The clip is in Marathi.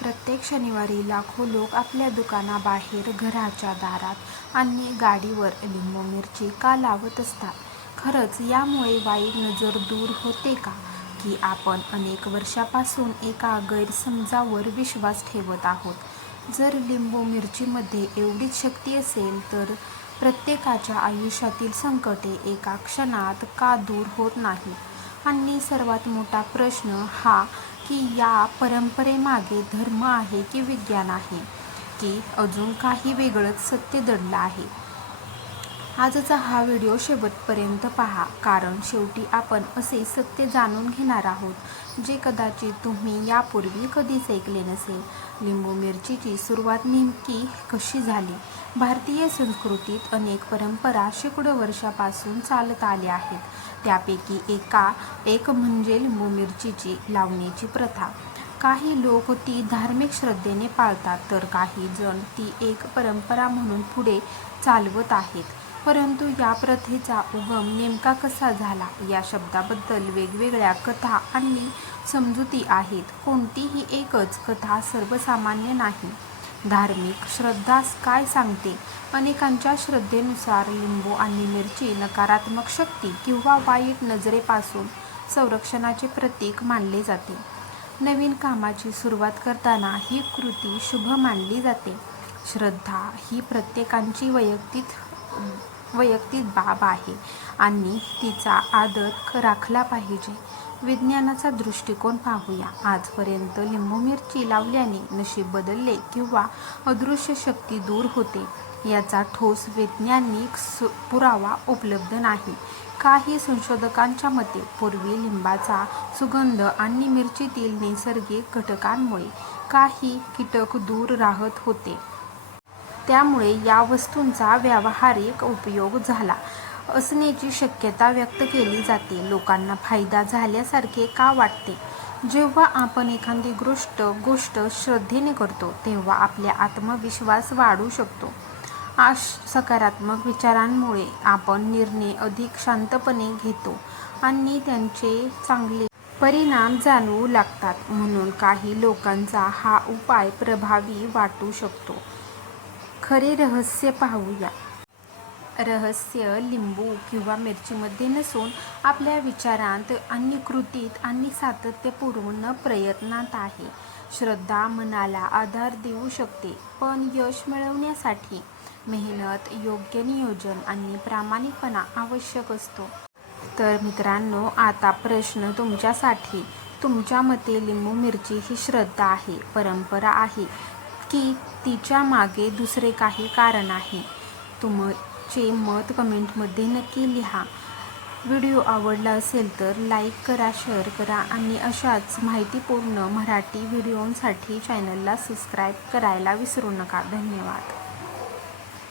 प्रत्येक शनिवारी लाखो लोक आपल्या दुकानाबाहेर, घराच्या दारात आणि गाडीवर लिंबू मिरची का लावत असतात? खरंच यामुळे वाईट नजर दूर होते का? की आपण अनेक वर्षापासून एका गैरसमजावर विश्वास ठेवत आहोत? जर लिंबू मिरचीमध्ये एवढीच शक्ती असेल तर प्रत्येकाच्या आयुष्यातील संकटे एका क्षणात का दूर होत नाही? आणि सर्वात मोठा प्रश्न हा की या परंपरेमागे धर्म आहे की विज्ञान आहे, की अजून काही वेगळंच सत्य दडलं आहे? आजचा हा व्हिडिओ शेवटपर्यंत पहा, कारण शेवटी आपण असे सत्य जाणून घेणार आहोत जे कदाचित तुम्ही यापूर्वी कधीच ऐकले नसेल. लिंबू मिरचीची सुरुवात नेमकी कशी झाली? भारतीय संस्कृतीत अनेक परंपरा शेकडो वर्षापासून चालत आल्या आहेत. त्यापैकी एक म्हणजे लिंबू मिरचीची लावण्याची प्रथा. काही लोक ती धार्मिक श्रद्धेने पाळतात, तर काही जण ती एक परंपरा म्हणून पुढे चालवत आहेत. परंतु या प्रथेचा उगम नेमका कसा झाला, या शब्दाबद्दल वेगवेगळ्या कथा आणि समजुती आहेत. कोणतीही एकच कथा सर्वसामान्य नाही. धार्मिक श्रद्धा काय सांगते? अनेकांच्या श्रद्धेनुसार लिंबू आणि मिरची नकारात्मक शक्ती किंवा वाईट नजरेपासून संरक्षणाचे प्रतीक मानले जाते. नवीन कामाची सुरुवात करताना ही कृती शुभ मानली जाते. श्रद्धा ही प्रत्येकाची वैयक्तिक बाब आहे आणि तिचा आदर राखला पाहिजे. विज्ञानाचा दृष्टिकोन पाहूया. आजपर्यंत लिंबू मिरची लावल्याने नशीब बदलले किंवा अदृश्य शक्ती दूर होते याचा ठोस वैज्ञानिक पुरावा उपलब्ध नाही. काही संशोधकांच्या मते पूर्वी लिंबाचा सुगंध आणि मिरचीतील नैसर्गिक घटकांमुळे काही कीटक दूर राहत होते. त्यामुळे या वस्तूंचा व्यावहारिक उपयोग झाला असण्याची शक्यता व्यक्त केली जाते. लोकांना फायदा झाल्यासारखे का वाटते? जेव्हा आपण एखादी गोष्ट श्रद्धेने करतो तेव्हा आपला आत्मविश्वास वाढू शकतो. सकारात्मक विचारांमुळे आपण निर्णय अधिक शांतपणे घेतो आणि त्यांचे चांगले परिणाम जाणवू लागतात. म्हणून काही लोकांचा हा उपाय प्रभावी वाटू शकतो. खरे रहस्य पाहूया. रहस्य लिंबू किंवा मिरचीमध्ये नसून आपल्या विचारांत आणि कृतीत आणि सातत्यपूर्ण प्रयत्नात आहे. श्रद्धा मनाला आधार देऊ शकते, पण यश मिळवण्यासाठी मेहनत, योग्य नियोजन आणि प्रामाणिकपणा आवश्यक असतो. तर मित्रांनो, आता प्रश्न तुमच्यासाठी. तुमच्या मते लिंबू मिरची ही श्रद्धा आहे, परंपरा आहे, की तिच्या मागे दुसरे काही कारण आहे? तुमचे मत कमेंटमध्ये नक्की लिहा. व्हिडिओ आवडला असेल तर लाईक करा, शेअर करा आणि अशाच माहितीपूर्ण मराठी व्हिडिओंसाठी चॅनलला सबस्क्राईब करायला विसरू नका. धन्यवाद.